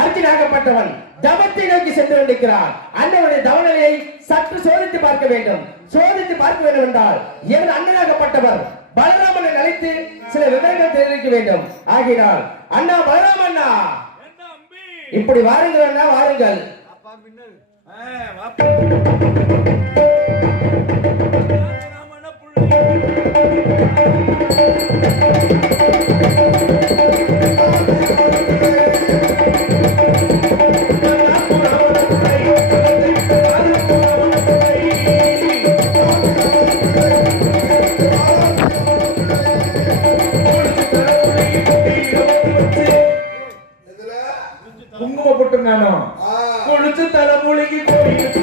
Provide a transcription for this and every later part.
அர்ஜுனாகப்பட்டவன் தவத்தை நோக்கி சென்று கொண்டிருக்கிறான். அண்ணனுடைய தவநிலையை சற்று சோதித்து பார்க்க வேண்டும். சோதித்து பார்க்க வேண்டும் என்றால் எனது அண்ணனாகப்பட்டவர் பலராமனை அழைத்து சில விவரங்கள் தெரிவிக்க வேண்டும். ஆகினால் அண்ணா பலராம அண்ணா, இப்படி வாருங்கள் அண்ணா, வாருங்கள். குங்குமப்பட்டு நானும் குளிச்சு தலைமூலிக்கு கோயிலுக்கு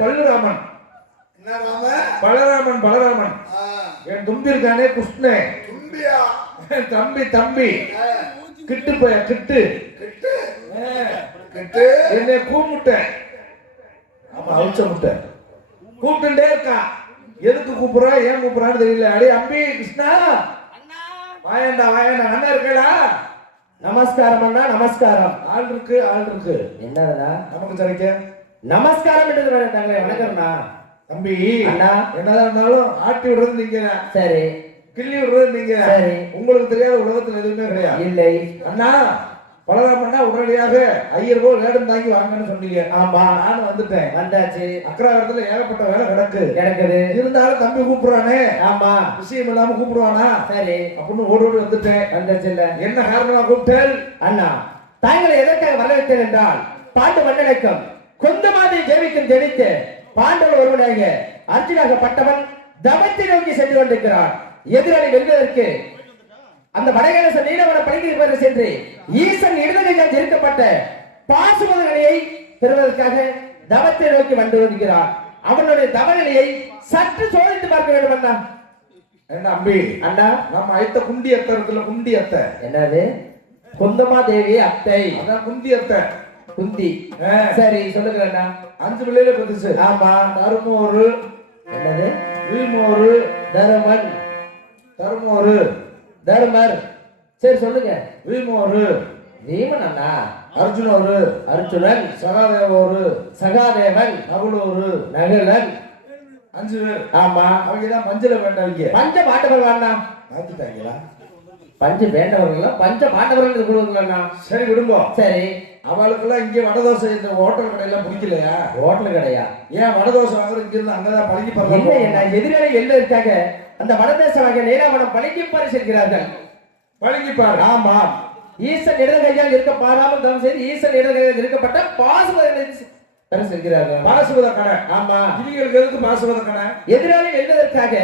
பல்லுராமன் பலராமன் பலராமன் என் தும்பி இருக்கானே கிருஷ்ணே தம்பி தம்பி கிட்டு போய கிட்டு என்னை கூமுட்டை ஆமா அவிச்ச முட்டை கூப்பிட்டுட்டே இருக்கா. எதுக்கு கூப்பிடுறா ஏன் கூப்பிடுறான்னு தெரியல. அடே அம்பி கிருஷ்ணா வாயண்டா வாயண்டா, அண்ணா இருக்கா? நமஸ்காரம் அண்ணா, நமஸ்காரம். ஆள் இருக்கு ஆள் இருக்கு. என்னடா நமக்கு சரிக்க நமஸ்காரம் என்று தங்களை வணக்கம்ண்ணா. தம்பி அண்ணா என்னதான் இருந்தாலும் ஆட்டி விடுறது நீங்க, சரி, கிள்ளி விடுறது நீங்க, சரி. உங்களுக்கு தெரியாத உலகத்துல எதுவுமே கிடையாது. இல்லை அண்ணா பலராமண்ணா உடனடியாக ஐயர் போல் வேடம் தாங்கி வாங்கன்னு சொன்னீங்க. ஆமா, நானும் வந்துட்டேன். வந்தாச்சு. அக்ராரத்துல ஏகப்பட்ட வேலை கிடக்குது. இருந்தாலும் தம்பி கூப்பிடுறானே, ஆமா, விஷயம் இல்லாம கூப்பிடுவானா? சரி அப்படின்னு ஓடி ஓடி வந்துட்டேன். வந்தாச்சு. இல்ல என்ன காரணமா கூப்பிட்டேன்? அண்ணா தாங்களை எதற்காக வரவேற்றேன் என்றால் பாண்டு மன்னனுக்கும் கொந்தமாதை ஜெயிக்கும் ஜெயித்து பாண்டவர் ஒருவனாக அர்ஜுனாகப்பட்டவன் தவத்தை நோக்கி சென்று கொண்டிருக்கிறார். எதிராளி வெல்வதற்கு அந்த வடகேச நீலவன பணிக்கு சென்று ஈசன் இடதுகையால் ஜெயிக்கப்பட்ட பாசுமத நிலையை பெறுவதற்காக தவத்தை நோக்கி வந்து கொண்டிருக்கிறார். அவனுடைய தவநிலையை சற்று சோதித்து பார்க்க வேண்டும். அண்ணா என்ன அம்பி அண்ணா, நம்ம ஐத்த குண்டி அத்தை இருக்குல்ல, குண்டி அத்தை. என்னது? குந்தமா தேவி அத்தை. அதான் குந்தி அத்தை. குந்தி, சரி சொல்லுங்க அண்ணா. 5 பிள்ளைல பெருசு. ஆமா. தருமோரு, என்னது? வீமோரு, தருமன், தருமோரு, தருமர். சரி சொல்லுங்க. வீமோரு, வீமன் அண்ணா. அர்ஜுனோரு, அர்ஜுனன், சகாதேவோரு, சகாதேவன், நகுலோரு, நகுலன். 5 பேர். ஆமா. அவங்க தான் பஞ்சல வேண்டவங்க. பஞ்ச பாண்டவர் அண்ணா. மாத்திட்டாங்களா? பஞ்ச வேண்டவர்கள் பஞ்ச பாண்டவர்கள் கொடுங்களா? சரி விடுங்கோ. சரி. அவளுக்கெல்லாம் இங்கே வடதோசை இந்த ஹோட்டல் கடையெல்லாம் பிடிக்கலையா? ஹோட்டல் கடையா? ஏன் வடதோசை வாங்குறது? இங்க இருந்து அங்கதான் பழகி பண்ணலாம். எதிராளி வெளில இருக்காங்க, அந்த வடதேசமாக நீலாவனம் பழங்கிப்பாறை செல்கிறார்கள். பழங்கிப்பாறை. ஆமாம். ஈசன் இடதுகையால் இருக்க பாராமல் தவம் செய்து ஈசன் இடதுகையால் இருக்கப்பட்ட பாசுபதனை பெற செல்கிறார்கள். பாசுபத கடை. ஆமா. இவங்களுக்கு எதுக்கு பாசுபத கடை? எதிராளி வெல்வதற்காக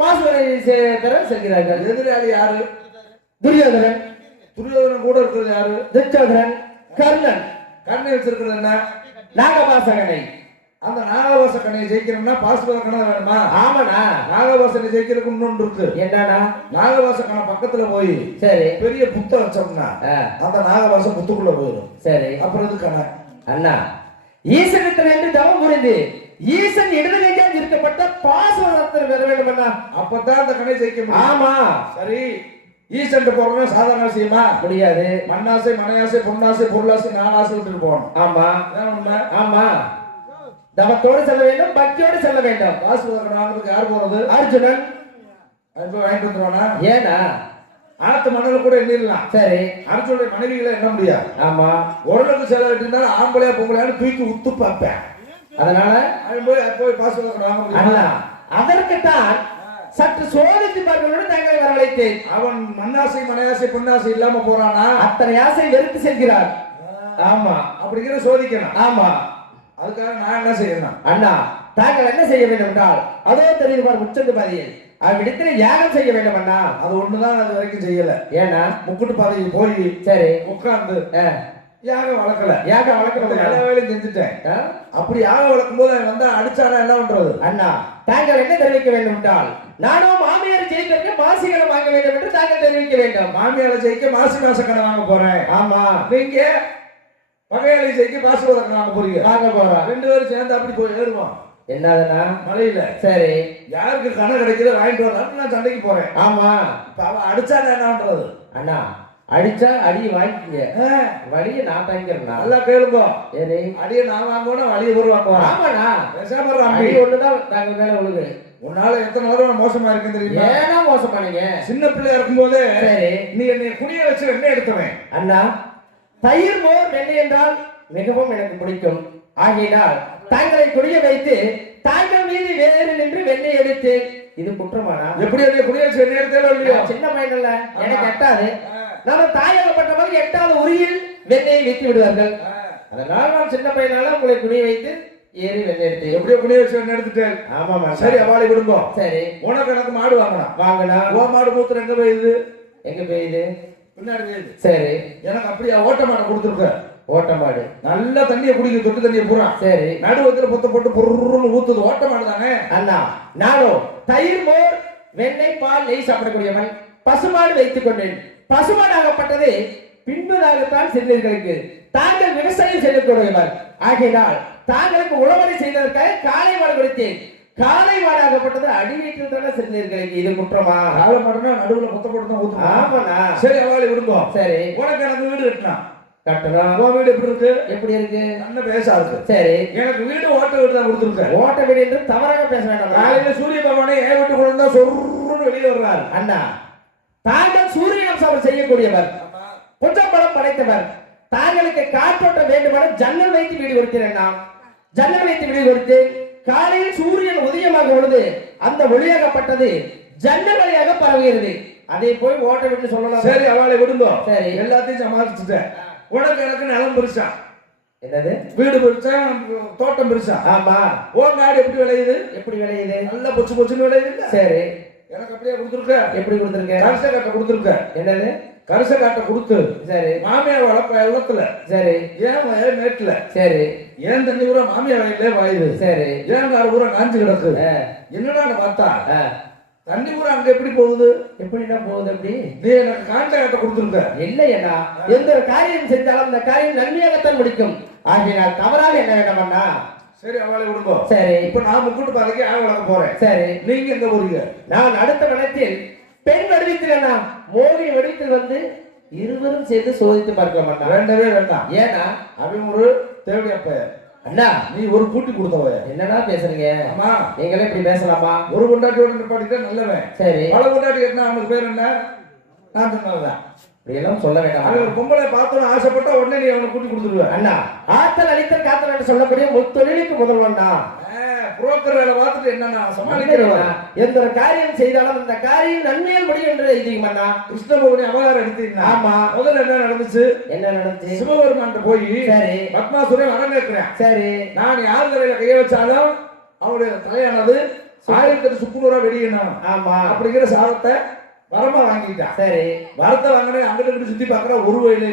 பாசுபதனை பெற செல்கிறார்கள். எதிராளி யாரு? துரியோதனன். துரியோதனன் கூட இருக்கிறது யாரு? துச்சோதனன். கர்ணன். கர்ணன் வச்சிருக்கிறது என்ன? நாகபாசகனை. அந்த நாகபாச கணையை ஜெயிக்கணும்னா பாசுபத கணை வேணுமா? ஆமாண்ணா. நாகபாசனை ஜெயிக்கிறதுக்கு இன்னொன்று இருக்கு. என்னன்னா? நாகபாச கணை பக்கத்துல போய் சரி பெரிய புத்த வச்சோம்னா அந்த நாகபாசம் புத்துக்குள்ள போயிடும். சரி. அப்புறம் இது கணை. அண்ணா, ஈசனத்தில் என்று தவம் புரிந்து ஈசன் இடதுகையால் இருக்கப்பட்ட பாசுபதத்தை பெற வேண்டும் அண்ணா. அப்பதான் அந்த கணை ஜெயிக்க முடியும். ஆமா. சரி, ஈசன் போறோம்னா சாதாரண விஷயமா? முடியாது. மண்ணாசை, மனையாசை, பொன்னாசை, பொருளாசை, நாலாசை விட்டுட்டு போகணும். ஆமா. உண்மை. ஆமா. தவத்தோடு செல்ல வேண்டும், பக்தியோடு செல்ல வேண்டும். பாசுபத கணை வாங்குறதுக்கு யார் போறது? அர்ஜுனன். அது வாங்கிட்டு வந்துருவானா? ஏனா ஆத்து மணல கூட எண்ணிடலாம். சரி. அர்ஜுனுடைய மனைவிகளை எண்ண முடியாது. ஆமா. உடலுக்கு செலவிட்டு இருந்தாலும் ஆம்பளையா பொங்கலையான்னு தூக்கி உத்து பார்ப்பேன். அதனால அவன் போய் பாசுபத கணை வாங்க முடியுமா? அதற்குத்தான் சற்று சோதித்து பார்ப்பதோடு தங்களை வரவழைத்தேன். அவன் மண்ணாசை, மனையாசை, பொன்னாசை இல்லாம போறானா? அத்தனை ஆசை வெறுத்து செல்கிறார். ஆமா. அப்படிங்கிற சோதிக்கணும். ஆமா. அதுக்காக நான் என்ன செய்யணும்? அண்ணா, தாங்கள் என்ன செய்ய வேண்டும் என்றால் அதோ தெரியுது பார் உச்சந்து பாதையில் அவ்விடத்தில் யாகம் செய்ய வேண்டும் அண்ணா. அது ஒண்ணுதான் அது வரைக்கும் செய்யல. ஏன்னா முக்குட்டு பாதைக்கு போய் சரி உட்கார்ந்து யாகம் வளர்க்கல. யாகம் வளர்க்கணும். எல்லா வேலையும் செஞ்சுட்டேன். அப்படி யாகம் வளர்க்கும் போது அவன் வந்தா அடிச்சானா என்ன பண்றது? அண்ணா, தாங்கள் என்ன தெரிவிக்க வேண்டும் என்றால் நானும் மாமியார் ஜெயிக்க மாசிகளை வாங்க வேண்டும் என்று தாங்கள் தெரிவிக்க வேண்டும். மாமியாரை ஜெயிக்க மாச கடன் வாங்க போறேன். ஆமா. நீங்க பகையாளி ஜெயிக்க பாசுபத கடன் வாங்க போறீங்க. வாங்க போறோம். ரெண்டு பேரும் சேர்ந்து அப்படி போய் ஏறுவோம். என்னதுன்னா மலையில. சரி. யாருக்கு கணக்கு கிடைக்குது வாங்கிட்டு வரலாம். நான் சண்டைக்கு போறேன். ஆமா. இப்ப அவன் அடிச்சானா என்ன பண்றது? அண்ணா, அடிச்சா அடி வாங்கிக்கங்க, வழிய நான் தாங்கிறேன். நல்லா கேளுங்க. சரி. அடியை நான் வாங்குவோம், வழியை ஒரு வாங்குவோம். ஆமாண்ணா. பேசாம அடி ஒண்ணுதான் தாங்க மேல விழுகு. உன்னால எத்தனை நேரம் மோசமா இருக்குன்னு தெரியுமா? ஏன்னா மோசமானீங்க? சின்ன பிள்ளையா இருக்கும் போதே சரி நீ என்னை குனிய வச்சு வெண்ணெய் எடுத்தவன். அண்ணா, தயிர் மோர் வெண்ணெய் என்றால் மிகவும் எனக்கு பிடிக்கும். ஆகையினால் தாங்களை குடிய வைத்து தாங்கள் மீது வேறு நின்று வெண்ணெய் எடுத்து இது குற்றமானா? எப்படி அதை குடிய வச்சு வெண்ணெய் எடுத்தாலும் இல்லையோ? சின்ன பையன்ல எனக்கு எட்டாது. நம்ம தாயாகப்பட்டவங்க எட்டாவது உரியில் வெண்ணெயை வைத்து விடுவார்கள். அதனால் நான் சின்ன பையனால உங்களை குடிய வைத்து ஏறி வெண்ணெய் எடுத்து எப்படியோ குடிய வச்சு வெண்ணெய் எடுத்துட்டேன். ஆமாமா. சரி, அவாளி விடுங்க. சரி. உனக்கு எனக்கு மாடு வாங்கினா ஓ மாடு மூத்திரம் எங்க போயுது? எங்க போயுது? பின்னாடி போயுது. சரி. எனக்கு அப்படியே ஓட்ட மாட்டை கொடுத்துருக்க. ஓட்ட மாடு நல்ல தண்ணியை குடிக்க, தொட்டு தண்ணியை பூரா. சரி. நடுவத்துல பொத்த போட்டு பொருள்னு ஊத்துது. ஓட்ட மாடு தானே. அண்ணா, நானும் தயிர் மோர் வெண்ணெய் பால் நெய் சாப்பிடக்கூடியவன். பசுமாடு வைத்துக் கொண்டேன். பசுமாடாகப்பட்டது பின்பதாகத்தான் சிறுநீர்களுக்கு. தாங்கள் விவசாயம் செய்யக்கூடியவர் ஆகையினால் தாங்களுக்கு உழவரை செய்ததற்காக காளை மாடு கொடுத்தேன். காளை மாடாகப்பட்டது அடி வீட்டில் தானே சிறுநீர்களுக்கு. இது குற்றமா? காளை மாடுனா நடுவுல பொத்த போட்டு தான் ஊத்துமா? ஆமாண்ணா. சரி, அவாளி விடுங்க. சரி. உனக்கு எனக்கு வீடு கட்டினா கட்டணும். உன் வீடு எப்படி இருக்கு? எப்படி இருக்கு? நல்ல பேசா இருக்கு. சரி. எனக்கு வீடு ஓட்ட வீடு தான் கொடுத்துருக்க. ஓட்ட வீடு என்று தவறாக பேச வேண்டாம். காலையில சூரிய பகவானே ஏன் வீட்டு கொண்டு வந்தா சொர்ன்னு வெளியே வர்றாரு. அண்ணா, தாங்கள் சூரிய நமஸ்காரம் செய்யக்கூடியவர், கொஞ்சம் பலம் படைத்தவர். தாங்களுக்கு காற்றோட்டம் வேண்டுமான ஜன்னல் வைத்து வீடு கொடுத்தேன். நான் ஜன்னல் வைத்து வீடு கொடுத்து காலையில் சூரியன் உதயமாக பொழுது அந்த ஒளியாகப்பட்டது ஜன்னல் வழியாக பரவுகிறது. அதை போய் ஓட்ட விட்டு சொல்லலாம். சரி, அவளை விடுங்க. சரி. எல்லாத்தையும் சமாளிச்சுட்டேன். உனக்கு எனக்கு நிலம் பெருசா? என்னது? வீடு பெருசா, தோட்டம் பெருசா? ஆமா. உன் காடு எப்படி விளையுது? எப்படி விளையுது? நல்ல பொச்சு பொச்சுன்னு விளையுது. சரி. எனக்கு அப்படியே கொடுத்துருக்க. எப்படி கொடுத்துருக்க? கரிச காட்டை கொடுத்துருக்க. என்னது? கரிச காட்டை கொடுத்து. சரி. மாமியார் வளர்ப்ப வெள்ளத்துல. சரி. ஏன் வயல் மேட்டுல. சரி. ஏன் தண்ணி பூரா மாமியார் வயல்லே வாயுது. சரி. ஏன் காடு பூரா காஞ்சு கிடக்கு. என்னடா பார்த்தா தண்ணி பூரா அங்க எப்படி போகுது? எப்படின்னா போகுது? அப்படி நீ எனக்கு காஞ்ச காட்டை கொடுத்துருக்க. இல்லையா, எந்த ஒரு காரியம் செஞ்சாலும் அந்த காரியம் நன்மையாகத்தான் முடிக்கும். ஆகினால் தவறாக என்ன வேண்டாமண்ணா? சரி, அவளை விடுங்க. சரி. இப்ப நான் முக்கூட்டு பாதைக்கு ஆக வளர்க்க போறேன். சரி. நீங்க எங்க போறீங்க? நான் அடுத்த வனத்தில் பெண் வடிவத்தில் மோகி வடிவத்தில் வந்து இருவரும் சேர்ந்து சோதித்து பார்க்க மாட்டான். வேண்டவே வேண்டாம். ஏன்னா அவன் ஒரு தேவையா பெயர். அண்ணா, நீ ஒரு கூட்டி கொடுத்தவ. என்னடா பேசுறீங்க? ஆமா, நீங்களே இப்படி பேசலாமா? ஒரு கொண்டாட்டியோட நிப்பாட்டிட்டா நல்லவன். சரி. பல கொண்டாட்டி என்ன அவனுக்கு பேர் என்ன? நான் சொன்னதான். இப்படியெல்லாம் சொல்ல வேண்டாம். அவன் ஒரு பொம்பளை பார்த்தோன்னு ஆசைப்பட்டா உடனே நீ அவனை கூட்டி கொடுத்துருவ. அண்ணா, ஆத்தல் அழித்தல் காத்தல் என்று சொல்லக்கூடிய முத்தொழிலுக்கு முதல்வன் தான். புரோக்கர் வேலை பார்த்துட்டு என்ன நான் சமாளிக்கிறேன். எந்த ஒரு காரியம் செய்தாலும் அந்த காரியம் நன்மையில் முடியும் என்று எழுதிங்க அண்ணா. கிருஷ்ணபவனி அவதாரம் எடுத்தீங்கன்னா ஆமா. முதல்ல என்ன நடந்துச்சு? என்ன நடந்துச்சு? சிவபெருமான் போய் சரி பத்மாசுரன் வரம் கேட்கிறேன். சரி நான் யார் தலையில கைய வச்சாலும் அவருடைய தலையானது 1008 சுக்குநூறா வெடியணும். ஆமா அப்படிங்கிற சாபத்தை வரமா வாங்கிட்டான். சரி வரத்தை வாங்கினே அங்கிட்டு சுத்தி பாக்குற ஒரு வயலே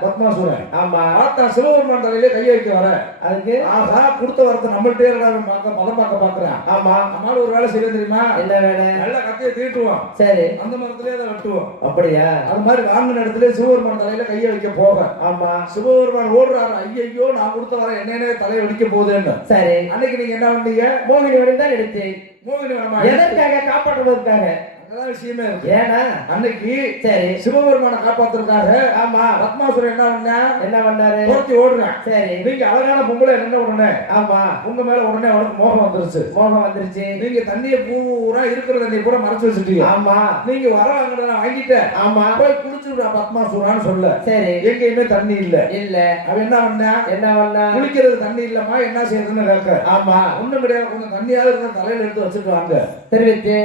பத்மாசுரன். ஆமா பார்த்தா சிவபெருமான் தலையில கைய வைக்க வர அதுக்கு ஆஹா கொடுத்த வரத்தை நம்மள்டே மதம் பார்க்க பாக்குறேன். ஆமா நம்மளால ஒரு வேலை செய்ய தெரியுமா? என்ன வேலை? நல்ல கத்தையை தீட்டுவோம். சரி அந்த மரத்திலே அதை வெட்டுவோம். அப்படியா? அது மாதிரி வாங்கின இடத்துல சிவபெருமான் தலையில கைய வைக்க போக ஆமா சிவபெருமான் ஓடுறாரு. ஐயோ நான் கொடுத்த வர என்னென்ன தலையை வெடிக்க போகுதுன்னு. சரி அன்னைக்கு நீங்க என்ன பண்ணீங்க? மோகினி வரம் தான் எடுத்தேன். மோகினி வரமா எதற்காக? காப்பாற்றுவதற்காக. அங்கதான் விஷயமே இருக்கு. ஏன்னா அன்னைக்கு சரி சிவபெருமான காப்பாத்துறதுக்காக ஆமா பத்மாசுரன் என்ன பண்ணாரு? துரத்தி ஓடுறேன். சரி நீங்க அழகான பொம்பளை என்ன உடனே ஆமா உங்க மேல உடனே அவனுக்கு மோகம் வந்துருச்சு. மோகம் வந்துருச்சு. நீங்க தண்ணியை பூரா இருக்கிற தண்ணியை பூரா மறைச்சு வச்சுட்டீங்க. ஆமா நீங்க வர வாங்கினத வாங்கிட்டேன். ஆமா போய் குளிச்சுடுறா பத்மாசுரான்னு சொல்ல. சரி எங்கேயுமே தண்ணி இல்ல. இல்ல அவன் என்ன பண்ணா குளிக்கிறது தண்ணி இல்லமா என்ன செய்யறதுன்னு கேட்க. ஆமா ஒண்ணும் கிடையாது, கொஞ்சம் தண்ணியாவது இருந்த தலையில எடுத்து வச்சுட்டு வாங்க. தெரிவித்து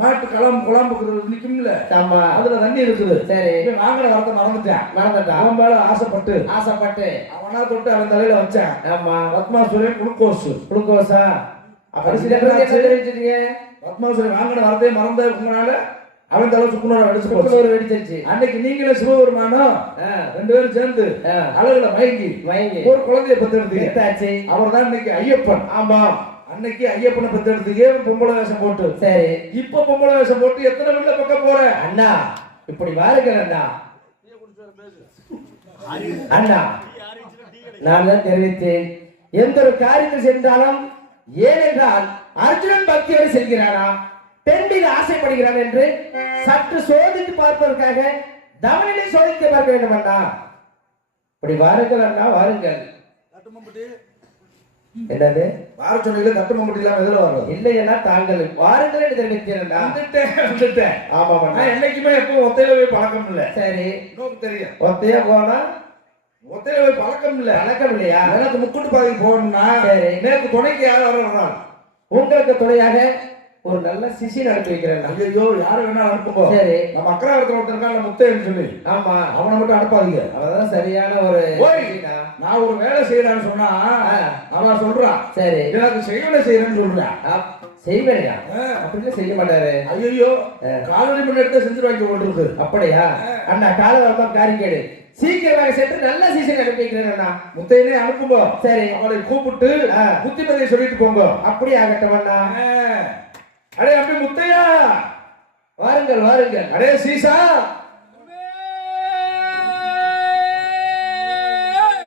மாட்டு குழம்புக்கு நிக்கும்ல. ஆமா அதுல தண்ணி இருக்குது. சரி வாங்கின வரத்தை மறந்துட்டான். அவன் மேல ஆசைப்பட்டு அவனா தொட்டு அவன் தலையில வச்சான். ஆமா பத்மாசுரன் குளுக்கோஸா தெரிவிச்சிருக்கீங்க. பத்மாசுரன் வாங்கின வரத்தையே மறந்த உங்களால அவன் தலை சுக்குநூறு வெடிச்சிருச்சு. அன்னைக்கு நீங்களும் சிவபெருமானும் 2 பேரும் சேர்ந்து அழகுல மயங்கி ஒரு குழந்தைய பெற்றெடுத்தீங்க. அவர் தான் இன்னைக்கு ஐயப்பன். ஆமா அன்னைக்கு ஐயப்பனை பெற்றெடுத்தீங்க பொம்பளை வேஷம் போட்டு. சரி இப்ப பொம்பளை வேஷம் போட்டு எத்தனை வீட்டுல பக்கம் போற அண்ணா? இப்படி வாருங்கள் அண்ணா. அண்ணா நான் தான் தெரிவித்தேன். எந்த ஒரு காரியத்தில் சென்றாலும் ஏனென்றால் அர்ஜுனன் பக்தியோடு செல்கிறானா பெண் மீது ஆசைப்படுகிறான் என்று சற்று சோதித்து பார்ப்பதற்காக தவனிலை சோதித்து பார்க்க வேண்டும் அண்ணா. இப்படி வாருங்கள் அண்ணா வாருங்கள். என்னது வார சொன்னீங்களே தட்டு மம்பட்டி இல்லாம எதுல வர்றது? இல்லையா தாங்கள் வாருங்கள் என்று தெரிவித்தேன். வந்துட்டேன். ஆமா என்னைக்குமே எப்பவும் ஒத்தையில போய் பழக்கம் இல்ல. சரி தெரியும். ஒத்தையா போனா ஒத்தையில போய் பழக்கம் இல்ல. பழக்கம் இல்லையா? எனக்கு முக்கூட்டு பாதைக்கு போகணும்னா சரி நேற்று துணைக்கு யார் வர்றான்? உங்களுக்கு துணையாக ஒரு நல்ல சிசின் அனுப்பி வைக்கிறேன். ஐயோ யாரு வேணா அனுப்புங்க. சரி நம்ம அக்கறாவரத்துல ஒருத்தருக்கான முத்தையன்னு சொல்லி. ஆமா அவனை மட்டும் அனுப்பாதீங்க. அவதான் சரியான ஒரு நான் ஒரு வேலை செய்யறான்னு சொன்னா அவன் சொல்றான். சரி எனக்கு செய்வனை செய்யறேன்னு சொல்றேன். செய்வேனையா? அப்படின்னு செய்ய மாட்டாரு. ஐயோ காலடி மணி எடுத்து செஞ்சு வாங்கி கொண்டிருக்கு. அப்படியா அண்ணா? கால வரதான் காரிக்கேடு சீக்கிரமாக சென்று நல்ல சீசன் அனுப்பி வைக்கிறேன் அண்ணா. முத்தையனே அனுப்புங்க. சரி அவளை கூப்பிட்டு புத்திமதியை சொல்லிட்டு போங்க. அப்படி ஆகட்டும் அண்ணா. அடே அப்படி முத்தையா வாருங்கள் வாருங்கள். அடே சீசா